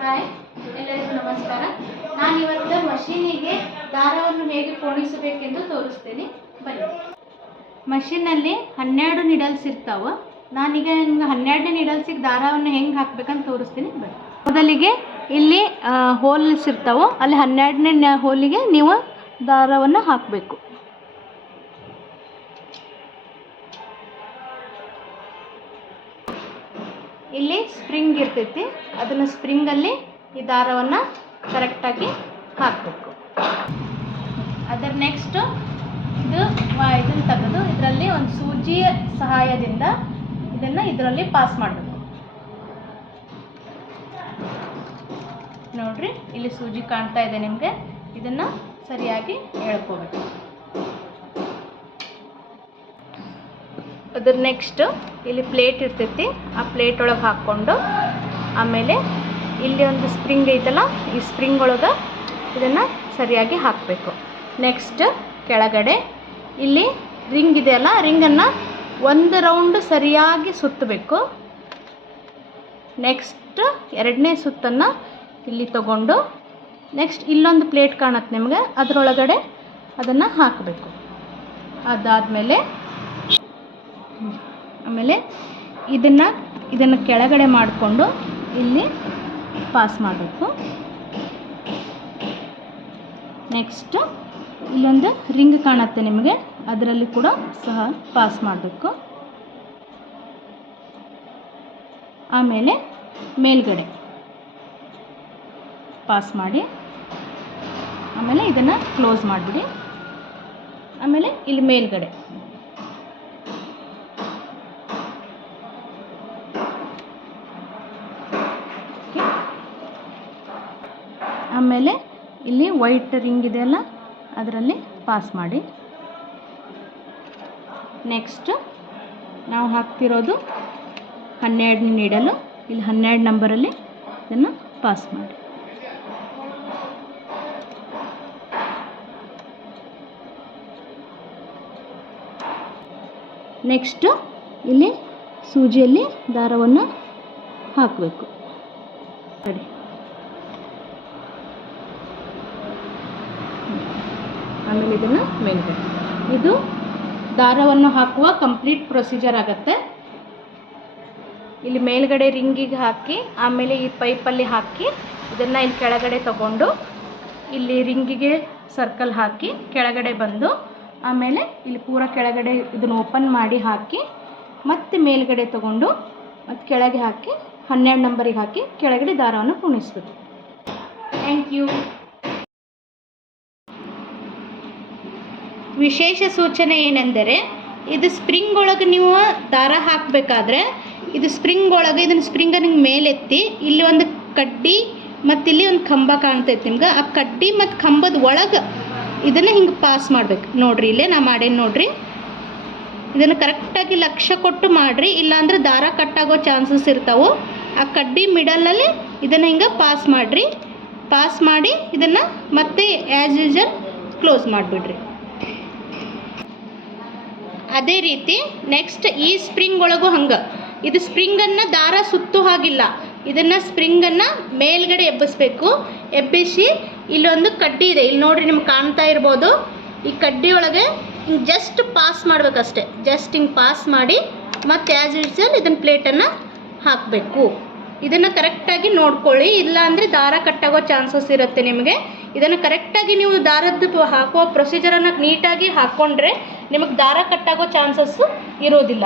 Hi, ಎಲ್ಲರಿಗೂ ನಮಸ್ಕಾರ. ನಾನು ಇವತ್ತು ಮಷೀನಿಗೆ ದಾರವನ್ನು ಹೇಗೆ ಪೋಣಿಸಬೇಕೆಂದು ತೋರಿಸ್ತೀನಿ. ಬನ್ನಿ. ಮಷೀನಲ್ಲಿ 12 ನೀಡಲ್ಸ್ ಇರ್ತಾವೆ. ನಾನೀಗ ನಿಮ್ಗೆ 12ನೇ ನೀಡಲ್ಸಿಗೆ ದಾರವನ್ನು ಹೆಂಗೆ ಹಾಕ್ಬೇಕಂತ ತೋರಿಸ್ತೀನಿ. ಬನ್ನಿ. ಮೊದಲಿಗೆ ಇಲ್ಲಿ ಹೋಲ್ಸ್ ಇರ್ತಾವೆ, ಅಲ್ಲಿ 12ನೇ ಹೋಲಿಗೆ ನೀವು ದಾರವನ್ನು ಹಾಕಬೇಕು. ಇಲ್ಲಿ ಸ್ಪ್ರಿಂಗ್ ಇರ್ತೈತಿ, ಅದನ್ನು ಸ್ಪ್ರಿಂಗಲ್ಲಿ ಈ ದಾರವನ್ನು ಕರೆಕ್ಟಾಗಿ ಹಾಕಬೇಕು. ಅದರ ನೆಕ್ಸ್ಟು ಇದನ್ನು ತೆಗೆದು ಇದರಲ್ಲಿ ಒಂದು ಸೂಜಿಯ ಸಹಾಯದಿಂದ ಇದರಲ್ಲಿ ಪಾಸ್ ಮಾಡಬೇಕು. ನೋಡ್ರಿ, ಇಲ್ಲಿ ಸೂಜಿ ಕಾಣ್ತಾ ಇದೆ ನಿಮಗೆ. ಇದನ್ನು ಸರಿಯಾಗಿ ಎಳ್ಕೋಬೇಕು. ಅದ್ರ ನೆಕ್ಸ್ಟ್ ಇಲ್ಲಿ ಪ್ಲೇಟ್ ಇರ್ತೈತಿ, ಆ ಪ್ಲೇಟ್ ಒಳಗೆ ಹಾಕ್ಕೊಂಡು ಆಮೇಲೆ ಇಲ್ಲಿ ಒಂದು ಸ್ಪ್ರಿಂಗ್ ಐತಲ್ಲ, ಈ ಸ್ಪ್ರಿಂಗ್ ಒಳಗೆ ಇದನ್ನು ಸರಿಯಾಗಿ ಹಾಕಬೇಕು. ನೆಕ್ಸ್ಟ್ ಕೆಳಗಡೆ ಇಲ್ಲಿ ರಿಂಗ್ ಇದೆಯಲ್ಲ, ರಿಂಗನ್ನು ಒಂದು ರೌಂಡ್ ಸರಿಯಾಗಿ ಸುತ್ತಬೇಕು. ನೆಕ್ಸ್ಟ್ 2ನೇ ಸುತ್ತನ್ನು ಇಲ್ಲಿ ತಗೊಂಡು ನೆಕ್ಸ್ಟ್ ಇಲ್ಲೊಂದು ಪ್ಲೇಟ್ ಕಾಣುತ್ತೆ ನಿಮಗೆ, ಅದರೊಳಗಡೆ ಅದನ್ನು ಹಾಕಬೇಕು. ಅದಾದಮೇಲೆ ಇದನ್ನು ಕೆಳಗಡೆ ಮಾಡಿಕೊಂಡು ಇಲ್ಲಿ ಪಾಸ್ ಮಾಡಬೇಕು. ನೆಕ್ಸ್ಟ್ ಇಲ್ಲೊಂದು ರಿಂಗ್ ಕಾಣುತ್ತೆ ನಿಮಗೆ, ಅದರಲ್ಲಿ ಕೂಡ ಸಹ ಪಾಸ್ ಮಾಡಬೇಕು. ಆಮೇಲೆ ಮೇಲ್ಗಡೆ ಪಾಸ್ ಮಾಡಿ ಆಮೇಲೆ ಇದನ್ನು ಕ್ಲೋಸ್ ಮಾಡಿಬಿಡಿ. ಆಮೇಲೆ ಇಲ್ಲಿ ಮೇಲ್ಗಡೆ ಆಮೇಲೆ ಇಲ್ಲಿ ವೈಟ್ ರಿಂಗ್ ಇದೆಯಲ್ಲ, ಅದರಲ್ಲಿ ಪಾಸ್ ಮಾಡಿ. ನೆಕ್ಸ್ಟ್ ನಾವು ಹಾಕ್ತಿರೋದು 12ನೇ ನೀಡಲು, ಇಲ್ಲಿ 12 ನಂಬರಲ್ಲಿ ಇದನ್ನು ಪಾಸ್ ಮಾಡಿ. ನೆಕ್ಸ್ಟು ಇಲ್ಲಿ ಸೂಜಿಯಲ್ಲಿ ದಾರವನ್ನು ಹಾಕಬೇಕು. ಸರಿ, ಆಮೇಲೆ ಇದನ್ನು ಮೇಲ್ಗಡೆ, ಇದು ದಾರವನ್ನು ಹಾಕುವ ಕಂಪ್ಲೀಟ್ ಪ್ರೊಸೀಜರ್ ಆಗುತ್ತೆ. ಇಲ್ಲಿ ಮೇಲ್ಗಡೆ ರಿಂಗಿಗೆ ಹಾಕಿ ಆಮೇಲೆ ಈ ಪೈಪಲ್ಲಿ ಹಾಕಿ ಇದನ್ನು ಇಲ್ಲಿ ಕೆಳಗಡೆ ತಗೊಂಡು ಇಲ್ಲಿ ರಿಂಗಿಗೆ ಸರ್ಕಲ್ ಹಾಕಿ ಕೆಳಗಡೆ ಬಂದು ಆಮೇಲೆ ಇಲ್ಲಿ ಪೂರ ಕೆಳಗಡೆ ಇದನ್ನು ಓಪನ್ ಮಾಡಿ ಹಾಕಿ ಮತ್ತೆ ಮೇಲ್ಗಡೆ ತಗೊಂಡು ಮತ್ತು ಕೆಳಗೆ ಹಾಕಿ 12 ನಂಬರಿಗೆ ಹಾಕಿ ಕೆಳಗಡೆ ದಾರವನ್ನು ಪೋಣಿಸಬೇಕು. Thank you. ವಿಶೇಷ ಸೂಚನೆ ಏನೆಂದರೆ, ಇದು ಸ್ಪ್ರಿಂಗ್ ಒಳಗೆ ನೀವು ದಾರ ಹಾಕಬೇಕಾದ್ರೆ ಇದು ಸ್ಪ್ರಿಂಗ್ ಒಳಗೆ ಇದನ್ನು ಸ್ಪ್ರಿಂಗನ್ನು ಮೇಲೆತ್ತಿ ಇಲ್ಲಿ ಒಂದು ಕಡ್ಡಿ ಮತ್ತು ಇಲ್ಲಿ ಒಂದು ಕಂಬ ಕಾಣ್ತೈತೆ ನಿಮ್ಗೆ. ಆ ಕಡ್ಡಿ ಮತ್ತು ಕಂಬದ ಒಳಗೆ ಇದನ್ನು ಹಿಂಗೆ ಪಾಸ್ ಮಾಡಬೇಕು. ನೋಡಿರಿ, ಇಲ್ಲೇ ನಾ ಮಾಡೇನು ನೋಡಿರಿ. ಇದನ್ನು ಕರೆಕ್ಟಾಗಿ ಲಕ್ಷ್ಯ ಕೊಟ್ಟು ಮಾಡಿರಿ, ಇಲ್ಲಾಂದ್ರೆ ದಾರ ಕಟ್ಟಾಗೋ ಚಾನ್ಸಸ್ ಇರ್ತಾವೆ. ಆ ಕಡ್ಡಿ ಮಿಡಲಲ್ಲಿ ಇದನ್ನು ಹಿಂಗೆ ಪಾಸ್ ಮಾಡಿರಿ. ಪಾಸ್ ಮಾಡಿ ಇದನ್ನು ಮತ್ತೆ ಆ್ಯಸ್ ಯೂಶಲ್ ಕ್ಲೋಸ್ ಮಾಡಿಬಿಡ್ರಿ. ಅದೇ ರೀತಿ ನೆಕ್ಸ್ಟ್ ಈ ಸ್ಪ್ರಿಂಗ್ ಒಳಗೂ ಹಂಗೆ, ಇದು ಸ್ಪ್ರಿಂಗನ್ನು ದಾರ ಸುತ್ತು ಹಾಗಿಲ್ಲ, ಇದನ್ನು ಸ್ಪ್ರಿಂಗನ್ನು ಮೇಲ್ಗಡೆ ಎಬ್ಬಿಸ್ಬೇಕು. ಎಬ್ಬಿಸಿ ಇಲ್ಲೊಂದು ಕಡ್ಡಿ ಇದೆ, ಇಲ್ಲಿ ನೋಡಿರಿ ನಿಮ್ಗೆ ಕಾಣ್ತಾ ಇರ್ಬೋದು. ಈ ಕಡ್ಡಿ ಒಳಗೆ ಹಿಂಗೆ ಜಸ್ಟ್ ಪಾಸ್ ಮಾಡಬೇಕಷ್ಟೆ. ಜಸ್ಟ್ ಹಿಂಗೆ ಪಾಸ್ ಮಾಡಿ ಮತ್ತು ಆ್ಯಸ್ ಯೂಶಲ್ ಇದನ್ನು ಪ್ಲೇಟನ್ನು ಹಾಕಬೇಕು. ಇದನ್ನು ಕರೆಕ್ಟಾಗಿ ನೋಡ್ಕೊಳ್ಳಿ, ಇಲ್ಲಾಂದರೆ ದಾರ ಕಟ್ಟಾಗೋ ಚಾನ್ಸಸ್ ಇರುತ್ತೆ ನಿಮಗೆ. ಇದನ್ನು ಕರೆಕ್ಟಾಗಿ ನೀವು ದಾರದ್ದು ಹಾಕುವ ಪ್ರೊಸೀಜರನ್ನು ನೀಟಾಗಿ ಹಾಕ್ಕೊಂಡ್ರೆ ನಿಮಗೆ ದಾರ ಕಟ್ಟಾಗೋ ಚಾನ್ಸಸ್ಸು ಇರೋದಿಲ್ಲ.